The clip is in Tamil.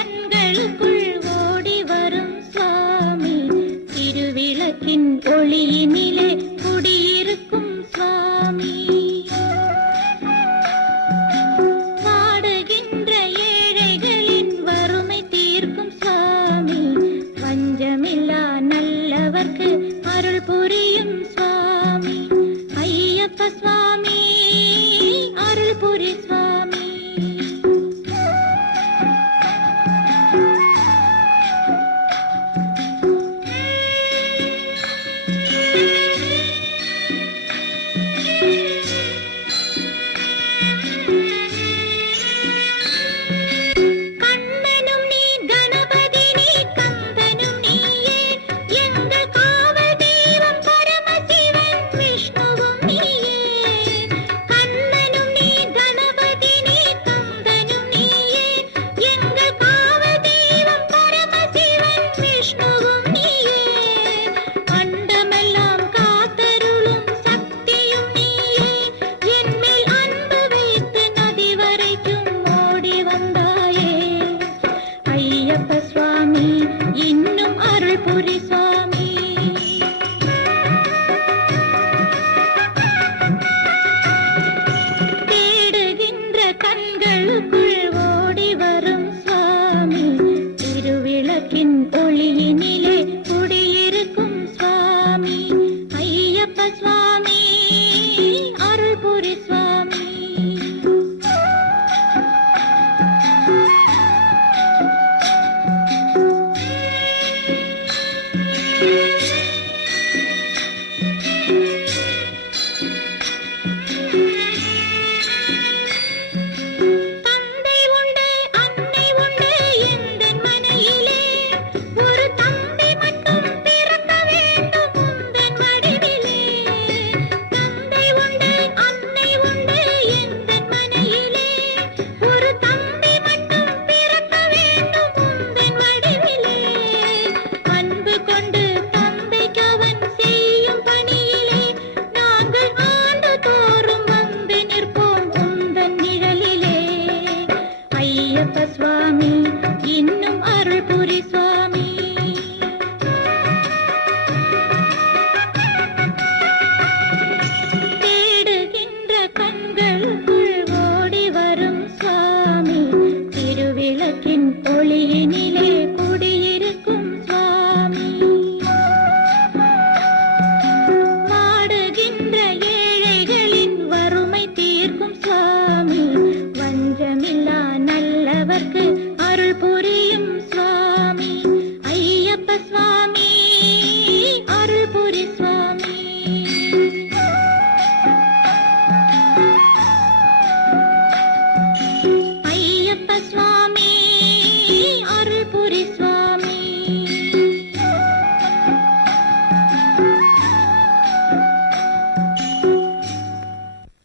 கண்களுக்குள் ஓடி வரும் சுவாமி. திருவிளக்கின் ஒளியினிலே குடியிருக்கும் சுவாமி. பாடுகின்ற ஏழைகளின் வறுமை தீர்க்கும் சுவாமி. பஞ்சமில்லா நல்லவர்க்கு அருள் புரியும் சுவாமி. ஐயப்ப சுவாமி கண்களுக்குள் ஓடி வரும் சுவாமி. திருவிளக்கின் ஐயப்ப சுவாமி இன்னும் அருள் புரி சுவாமி